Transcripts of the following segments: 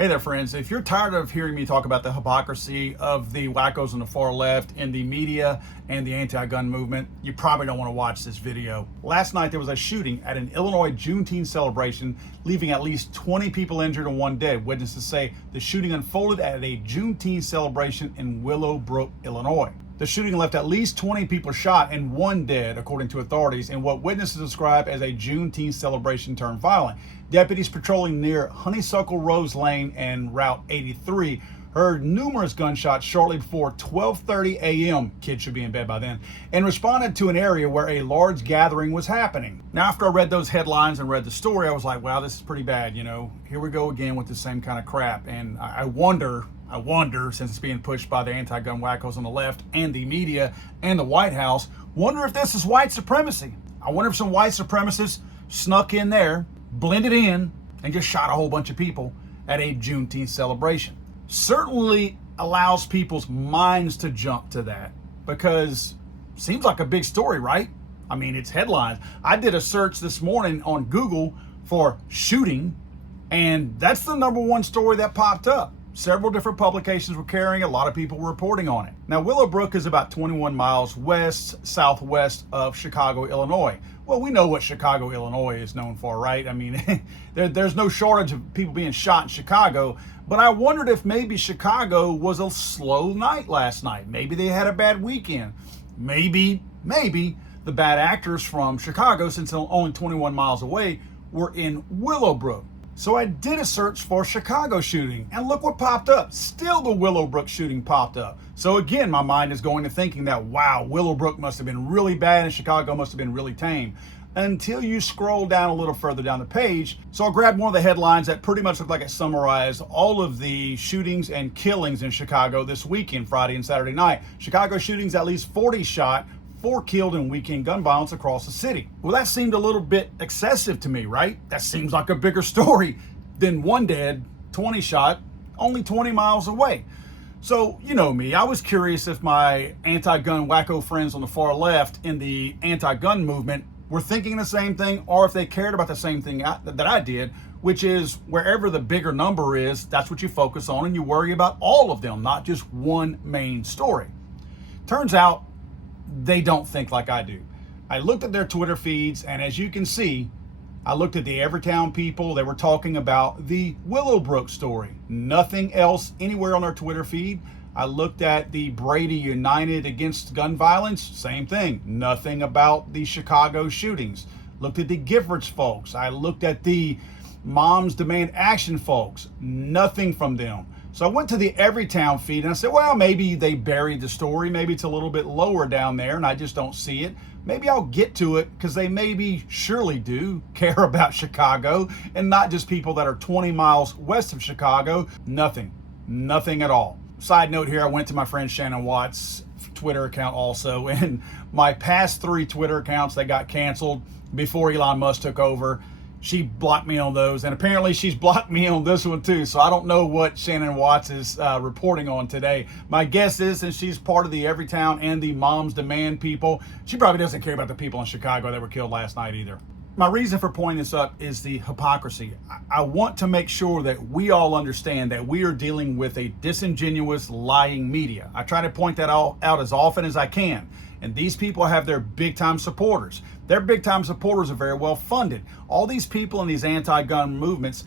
Hey there, friends. If you're tired of hearing me talk about the hypocrisy of the wackos on the far left in the media and the anti-gun movement, you probably don't want to watch this video. Last night, there was a shooting at an Illinois Juneteenth celebration, leaving at least 20 people injured and one dead. Witnesses say the shooting unfolded at a Juneteenth celebration in Willowbrook, Illinois. The shooting left at least 20 people shot and one dead, according to authorities, in what witnesses describe as a Juneteenth celebration turned violent. Deputies patrolling near Honeysuckle Rose Lane and Route 83 heard numerous gunshots shortly before 12:30 a.m. Kids should be in bed by then, and responded to an area where a large gathering was happening. Now, after I read those headlines and read the story, I was like, wow, this is pretty bad. You know, here we go again with the same kind of crap. And I wonder, since it's being pushed by the anti-gun wackos on the left and the media and the White House, wonder if this is white supremacy. I wonder if some white supremacists snuck in there, blended in, and just shot a whole bunch of people at a Juneteenth celebration. Certainly allows people's minds to jump to that, because it seems like a big story, right? I mean, it's headlines. I did a search this morning on Google for shooting, and that's the #1 story that popped up. Several different publications were carrying it. A lot of people were reporting on it. Now, Willowbrook is about 21 miles southwest of Chicago, Illinois. Well, we know what Chicago, Illinois is known for, right? I mean, there's no shortage of people being shot in Chicago, but I wondered if maybe Chicago was a slow night last night. Maybe they had a bad weekend. Maybe the bad actors from Chicago, since they're only 21 miles away, were in Willowbrook. So I did a search for Chicago shooting, and look what popped up. Still the Willowbrook shooting popped up. So again, my mind is going to thinking that, wow, Willowbrook must have been really bad and Chicago must have been really tame, until you scroll down a little further down the page. So I grabbed one of the headlines that pretty much looked like it summarized all of the shootings and killings in Chicago this weekend, Friday and Saturday night. Chicago shootings, at least 40 shot, 4 killed in weekend gun violence across the city. Well, that seemed a little bit excessive to me, right? That seems like a bigger story than 1 dead, 20 shot, only 20 miles away. So, you know me, I was curious if my anti-gun wacko friends on the far left in the anti-gun movement were thinking the same thing, or if they cared about the same thing that I did, which is wherever the bigger number is, that's what you focus on, and you worry about all of them, not just one main story. Turns out, they don't think like I do. I looked at their Twitter feeds, and as you can see, I looked at the Everytown people. They were talking about the Willowbrook story. Nothing else anywhere on their Twitter feed. I looked at the Brady United Against Gun Violence. Same thing. Nothing about the Chicago shootings. Looked at the Giffords folks. I looked at the Moms Demand Action folks. Nothing from them. So I went to the Everytown feed and I said, well, maybe they buried the story. Maybe it's a little bit lower down there and I just don't see it. Maybe I'll get to it, because they surely do care about Chicago and not just people that are 20 miles west of Chicago. Nothing at all. Side note here, I went to my friend Shannon Watt's Twitter account also, and my past 3 Twitter accounts that got canceled before Elon Musk took over, she blocked me on those, and apparently she's blocked me on this one too. So I don't know what Shannon Watts is reporting on today. My guess is, since she's part of the Everytown and the Moms Demand people, she probably doesn't care about the people in Chicago that were killed last night either. My reason for pointing this up is the hypocrisy. I want to make sure that we all understand that we are dealing with a disingenuous, lying media. I try to point that out as often as I can. And these people have their big-time supporters. Their big-time supporters are very well funded. All these people in these anti-gun movements,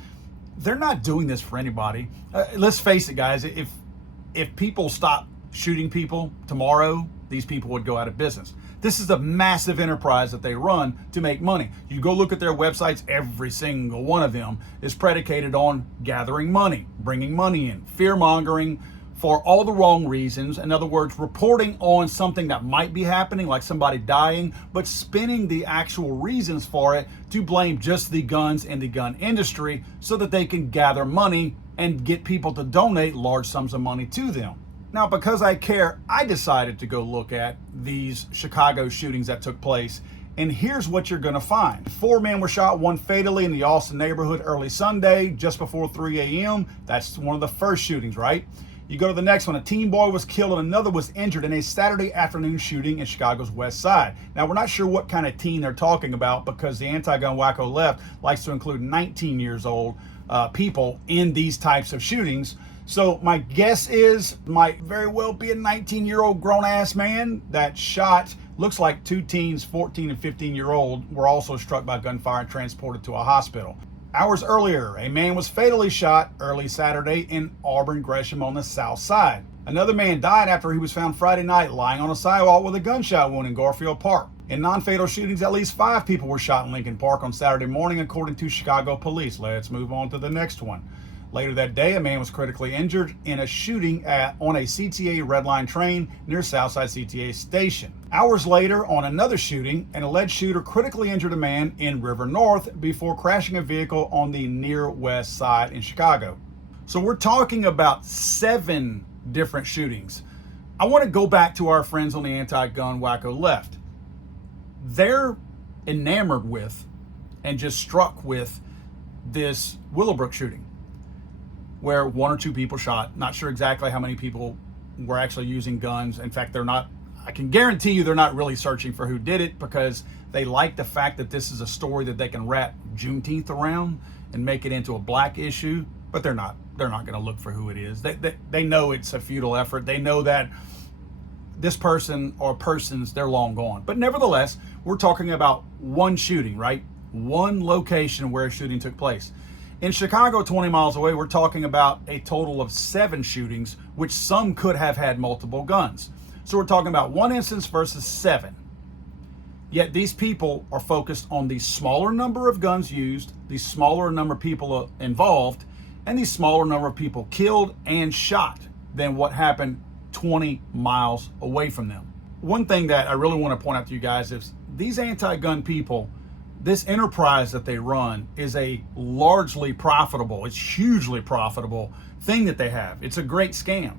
they're not doing this for anybody. Let's face it, guys. If people stop shooting people tomorrow, these people would go out of business. This is a massive enterprise that they run to make money. You go look at their websites, every single one of them is predicated on gathering money, bringing money in, fear-mongering, for all the wrong reasons. In other words, reporting on something that might be happening, like somebody dying, but spinning the actual reasons for it to blame just the guns and the gun industry so that they can gather money and get people to donate large sums of money to them. Now, because I care, I decided to go look at these Chicago shootings that took place, and here's what you're going to find. 4 men were shot, 1 fatally in the Austin neighborhood early Sunday, just before 3 a.m. That's one of the first shootings, right? You go to the next one. A teen boy was killed and another was injured in a Saturday afternoon shooting in Chicago's West Side. Now, we're not sure what kind of teen they're talking about, because the anti-gun wacko left likes to include 19 years old people in these types of shootings. So my guess is might very well be a 19-year-old grown-ass man that shot, looks like two teens, 14 and 15-year-old, were also struck by gunfire and transported to a hospital. Hours earlier, a man was fatally shot early Saturday in Auburn Gresham on the south side. Another man died after he was found Friday night lying on a sidewalk with a gunshot wound in Garfield Park. In non-fatal shootings, at least 5 people were shot in Lincoln Park on Saturday morning, according to Chicago police. Let's move on to the next one. Later that day, a man was critically injured in a shooting on a CTA Red Line train near Southside CTA Station. Hours later, on another shooting, an alleged shooter critically injured a man in River North before crashing a vehicle on the near west side in Chicago. So we're talking about 7 different shootings. I want to go back to our friends on the anti-gun wacko left. They're enamored with and just struck with this Willowbrook shooting, where 1 or 2 people shot. Not sure exactly how many people were actually using guns. In fact, I can guarantee you they're not really searching for who did it, because they like the fact that this is a story that they can wrap Juneteenth around and make it into a black issue, but they're not going to look for who it is. They know it's a futile effort. They know that this person or persons, they're long gone. But nevertheless, we're talking about one shooting, right? One location where a shooting took place. In Chicago, 20 miles away, we're talking about a total of 7 shootings, which some could have had multiple guns. So we're talking about 1 instance versus 7. Yet these people are focused on the smaller number of guns used, the smaller number of people involved, and the smaller number of people killed and shot than what happened 20 miles away from them. One thing that I really want to point out to you guys is these anti-gun people, this enterprise that they run is a largely profitable, it's hugely profitable thing that they have. It's a great scam.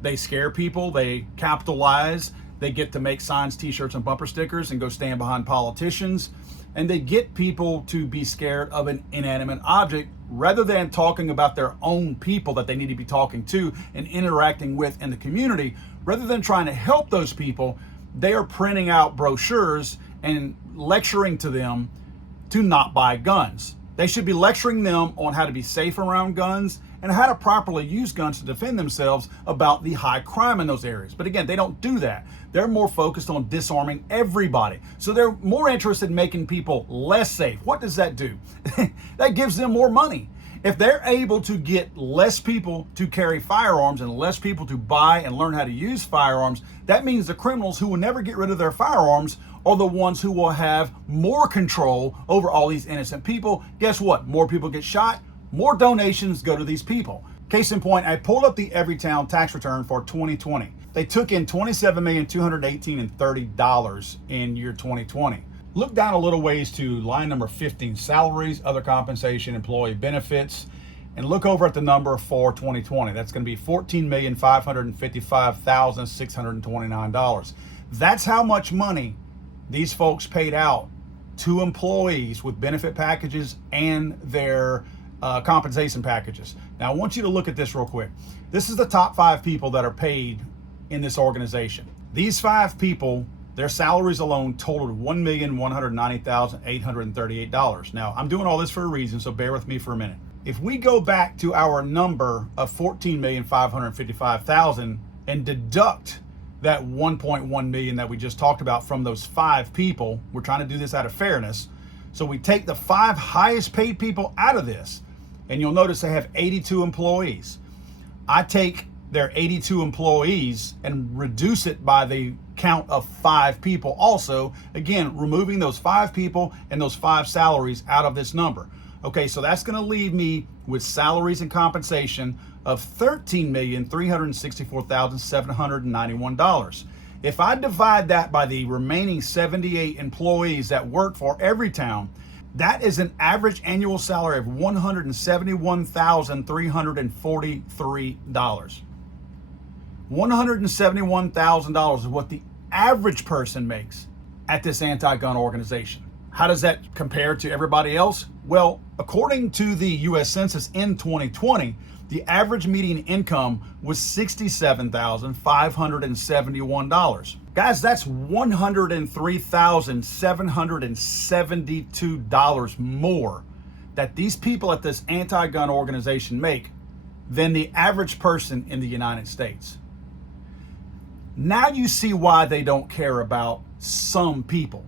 They scare people, they capitalize, they get to make signs, t-shirts, and bumper stickers and go stand behind politicians, and they get people to be scared of an inanimate object rather than talking about their own people that they need to be talking to and interacting with in the community. Rather than trying to help those people, they are printing out brochures and lecturing to them to not buy guns. They should be lecturing them on how to be safe around guns and how to properly use guns to defend themselves about the high crime in those areas. But again, they don't do that. They're more focused on disarming everybody. So they're more interested in making people less safe. What does that do? That gives them more money. If they're able to get less people to carry firearms and less people to buy and learn how to use firearms, that means the criminals who will never get rid of their firearms are the ones who will have more control over all these innocent people. Guess what? More people get shot, more donations go to these people. Case in point, I pulled up the Everytown tax return for 2020. They took in $27,218,030 in year 2020. Look down a little ways to line number 15, salaries, other compensation, employee benefits, and look over at the number for 2020. That's going to be $14,555,629. That's how much money these folks paid out to employees with benefit packages and their compensation packages. Now, I want you to look at this real quick. This is the top 5 people that are paid in this organization. These 5 people, their salaries alone totaled $1,190,838. Now, I'm doing all this for a reason, so bear with me for a minute. If we go back to our number of $14,555,000 and deduct that $1.1 million that we just talked about from those 5 people, we're trying to do this out of fairness. So we take the 5 highest paid people out of this, and you'll notice they have 82 employees. I take their 82 employees and reduce it by the count of 5 people also, again, removing those 5 people and those 5 salaries out of this number. Okay, so that's going to leave me with salaries and compensation of $13,364,791. If I divide that by the remaining 78 employees that work for Everytown, that is an average annual salary of $171,343. $171,000 is what the average person makes at this anti-gun organization. How does that compare to everybody else? Well, according to the U.S. Census in 2020, the average median income was $67,571. Guys, that's $103,772 more that these people at this anti-gun organization make than the average person in the United States. Now you see why they don't care about some people.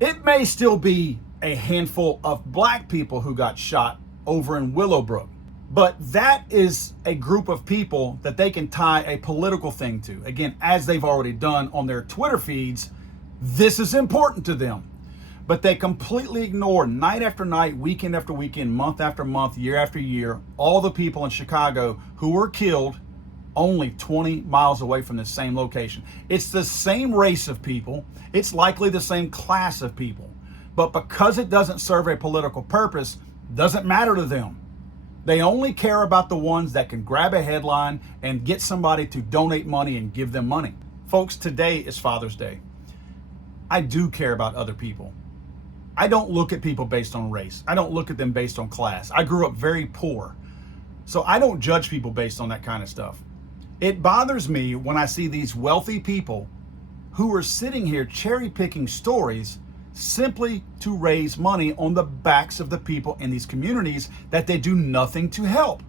It may still be a handful of black people who got shot over in Willowbrook, but that is a group of people that they can tie a political thing to. Again, as they've already done on their Twitter feeds, this is important to them. But they completely ignore night after night, weekend after weekend, month after month, year after year, all the people in Chicago who were killed only 20 miles away from the same location. It's the same race of people. It's likely the same class of people. But because it doesn't serve a political purpose, doesn't matter to them. They only care about the ones that can grab a headline and get somebody to donate money and give them money. Folks, today is Father's Day. I do care about other people. I don't look at people based on race. I don't look at them based on class. I grew up very poor, so I don't judge people based on that kind of stuff. It bothers me when I see these wealthy people who are sitting here cherry picking stories simply to raise money on the backs of the people in these communities that they do nothing to help.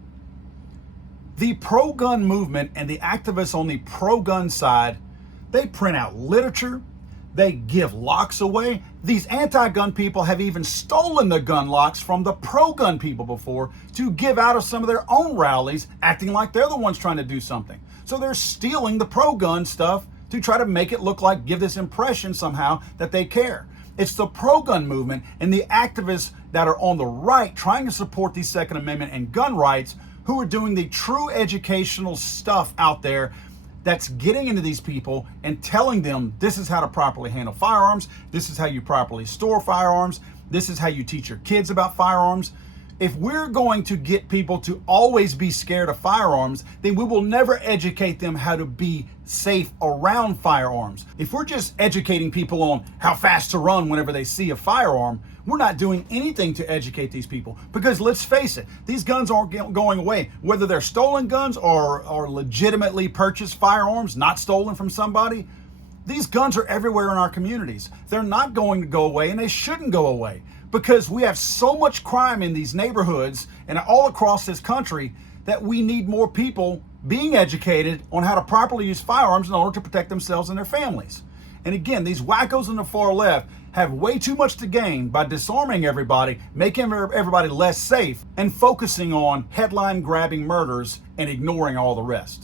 The pro-gun movement and the activists on the pro-gun side, they print out literature, they give locks away. These anti-gun people have even stolen the gun locks from the pro-gun people before to give out of some of their own rallies, acting like they're the ones trying to do something. So they're stealing the pro-gun stuff to try to make it look like, give this impression somehow that they care. It's the pro-gun movement and the activists that are on the right trying to support the Second Amendment and gun rights who are doing the true educational stuff out there that's getting into these people and telling them this is how to properly handle firearms, this is how you properly store firearms, this is how you teach your kids about firearms. If we're going to get people to always be scared of firearms, then we will never educate them how to be safe around firearms. If we're just educating people on how fast to run whenever they see a firearm, we're not doing anything to educate these people. Because let's face it, these guns aren't going away. Whether they're stolen guns or legitimately purchased firearms, not stolen from somebody, these guns are everywhere in our communities. They're not going to go away, and they shouldn't go away, because we have so much crime in these neighborhoods and all across this country that we need more people being educated on how to properly use firearms in order to protect themselves and their families. And again, these wackos on the far left have way too much to gain by disarming everybody, making everybody less safe, and focusing on headline grabbing murders and ignoring all the rest.